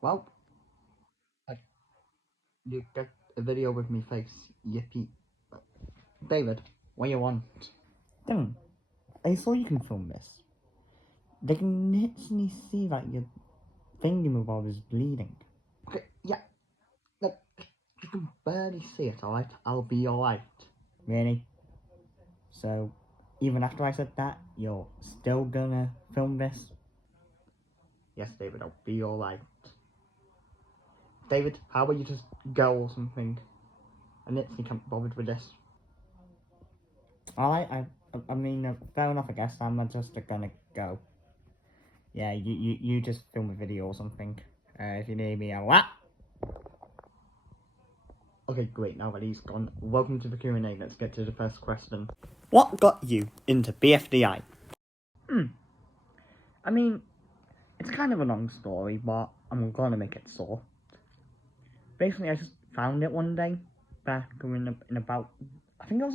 Well, I, you get a video with me face. Yippee. David, what you want? Dylan, I saw you can film this. They can literally see that your thingamabobber is bleeding. Okay, yeah. Like, you can barely see it, alright? I'll be alright. Really? So, even after I said that, you're still gonna film this? Yes, David, I'll be alright. David, how about you just go or something? I literally can't be bothered with this. Alright, I mean, fair enough, I guess. I'm just gonna go. Yeah, you just film a video or something. If you need me, what? Okay, great, now that he's gone, welcome to the Q&A. Let's get to the first question. What got you into BFDI? I mean, it's kind of a long story, but I'm gonna make it short. Basically, I just found it one day, back in about, I think it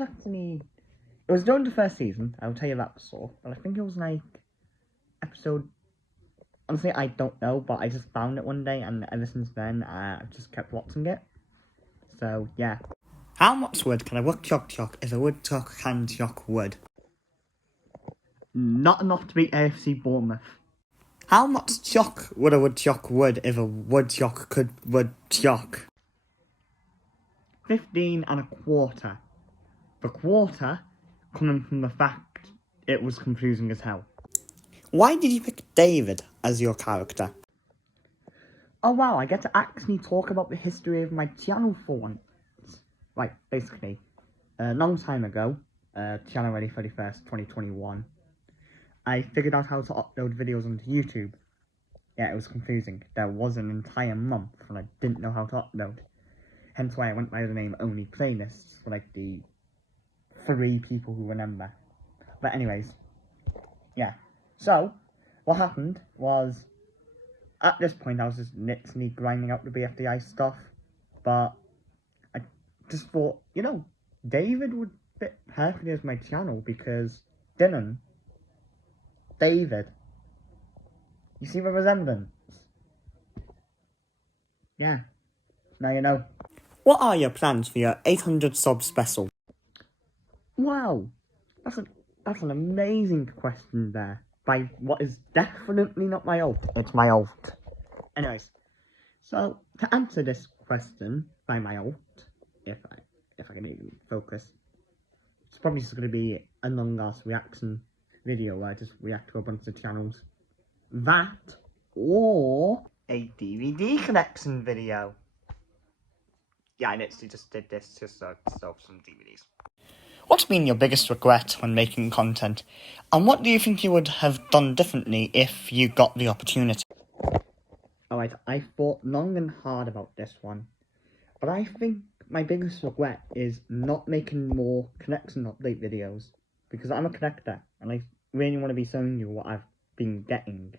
was during the first season, I'll tell you that before, but I think it was like, episode, honestly, I don't know, but I just found it one day, and ever since then, I've just kept watching it. So, yeah. How much wood can a woodchuck chuck if a woodchuck can chuck wood? Not enough to beat AFC Bournemouth. How much chuck would a woodchuck wood if a woodchuck could woodchuck? 15 and a quarter. The quarter coming from the fact it was confusing as hell. Why did you pick David as your character? Oh wow, I get to actually talk about the history of my channel for once. Right, basically, a long time ago, January 31st, 2021, I figured out how to upload videos onto YouTube. Yeah, it was confusing. There was an entire month and I didn't know how to upload. Hence why I went by the name Only Playlists for like the 3 people who remember. But anyways, yeah. So, what happened was, at this point I was just literally grinding out the BFDI stuff, but I just thought, David would fit perfectly as my channel because Dylan, David, you see the resemblance? Yeah, now you know. What are your plans for your 800 sub special? Wow, that's an amazing question there. By what is definitely not my alt. It's my alt. Anyways, so to answer this question by my alt, if I can even focus, it's probably just going to be a long-ass reaction video where I just react to a bunch of channels. That, or a DVD collection video. Yeah, I literally just did this just so I could sell some DVDs. What's been your biggest regret when making content? And what do you think you would have done differently if you got the opportunity? Alright, I thought long and hard about this one. But I think my biggest regret is not making more collection update videos. Because I'm a collector, and I really want to be showing you what I've been getting.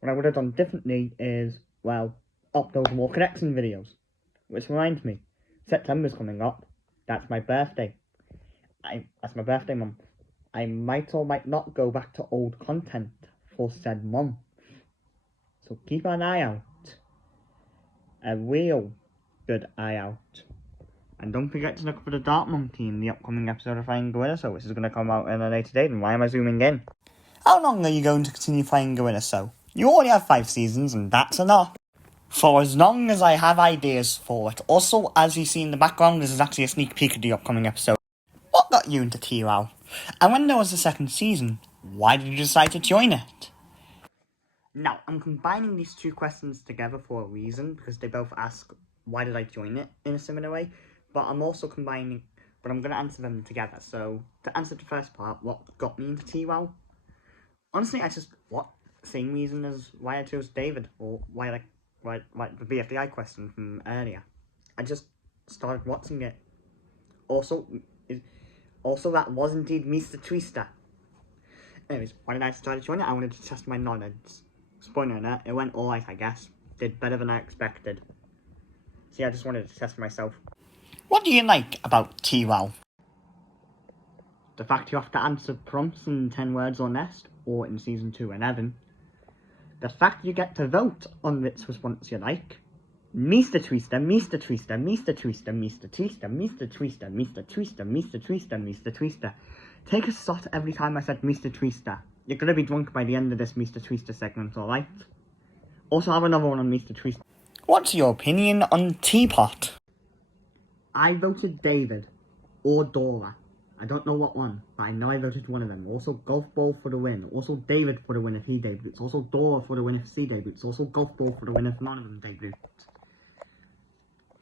What I would have done differently is, well, upload more collection videos. Which reminds me, September's coming up. That's my birthday. That's my birthday month. I might or might not go back to old content for said month. So keep an eye out. A real good eye out. And don't forget to look for the Dark Monkey in the upcoming episode of Flying Gorilla Show, which is going to come out in a later date. And why am I zooming in? How long are you going to continue Flying Gorilla Show? You already have 5 seasons, and that's enough. For as long as I have ideas for it. Also, as you see in the background, this is actually a sneak peek of the upcoming episode. What got you into TRL? And when there was a second season, why did you decide to join it? Now, I'm combining these 2 questions together for a reason, because they both ask, why did I join it in a similar way? But I'm also combining, but I'm going to answer them together. So, to answer the first part, what got me into TRL? Honestly, same reason as why I chose David, or why the BFDI question from earlier. I just started watching it. Also, that was indeed Mr. Twister. Anyways, why did I start joining it? I wanted to test my knowledge. Spoiler alert, it went alright, I guess. Did better than I expected. See, I just wanted to test myself. What do you like about TRL? The fact you have to answer prompts in 10 words or less, or in Season 2, 11. The fact you get to vote on which response you like. Mr. Twister, Mr. Twister, Mr. Twister, Mr. Twister, Mr. Twister, Mr. Twister, Mr. Twister, Mr. Twister. Take a shot every time I said Mr. Twister. You're gonna be drunk by the end of this Mr. Twister segment, alright? Also have another one on Mr. Twister. What's your opinion on Teapot? I voted David or Dora. I don't know what one, but I know I voted one of them. Also Golf Ball for the win. Also David for the win if he debuts. Also Dora for the win if she debuts. Also Golf Ball for the win if none of them debut.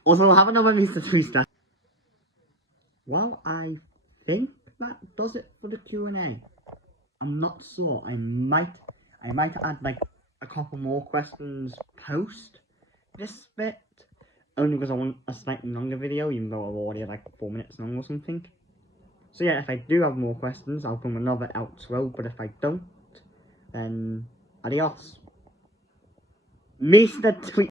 Also have another Mr. Twister. Well, I think that does it for the Q&A. I'm not sure. I might add like a couple more questions post this bit. Only because I want a slightly longer video, even though I'm already like 4 minutes long or something. So yeah, if I do have more questions, I'll film another outro, but if I don't, then adios. Mr. Tweet.